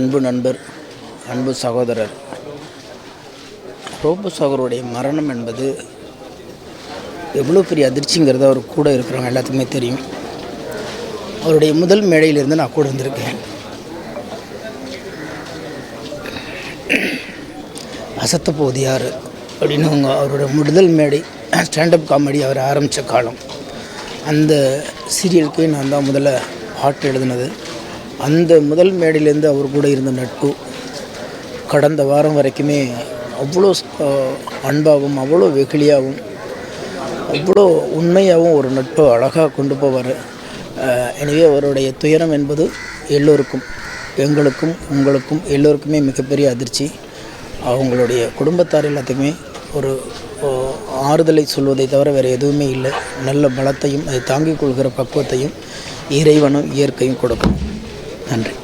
அன்பு நண்பர், அன்பு சகோதரர் ரோபோ சாகருடைய மரணம் என்பது எவ்வளோ பெரிய அதிர்ச்சிங்கிறது அவர் கூட இருக்கிறவங்க எல்லாத்துக்குமே தெரியும். அவருடைய முதல் மேடையிலிருந்து நான் கூட இருந்திருக்கேன். அசத்த போகுது யார் அப்படின்னு அவரோட முதல் மேடை ஸ்டாண்டப் காமெடி அவர் ஆரம்பித்த காலம். அந்த சீரியலுக்கு நான் தான் முதல்ல பாட்டு எழுதினது. அந்த முதல் மேடையிலேருந்து அவர் கூட இருந்த நட்பு கடந்த வாரம் வரைக்குமே அவ்வளோ அன்பாகவும் அவ்வளோ வெகுளியாகவும் அவ்வளோ உண்மையாகவும் ஒரு நட்பை அழகாக கொண்டு போவார். எனவே அவருடைய துயரம் என்பது எல்லோருக்கும், எங்களுக்கும் உங்களுக்கும் எல்லோருக்குமே மிகப்பெரிய அதிர்ச்சி. அவங்களுடைய குடும்பத்தார் எல்லாத்துக்குமே ஒரு ஆறுதலை சொல்வதை தவிர வேறு எதுவுமே இல்லை. நல்ல பலத்தையும் அதை தாங்கிக் கொள்கிற பக்குவத்தையும் இறைவனும் இயற்கையும் கொடுக்கும். நன்றி.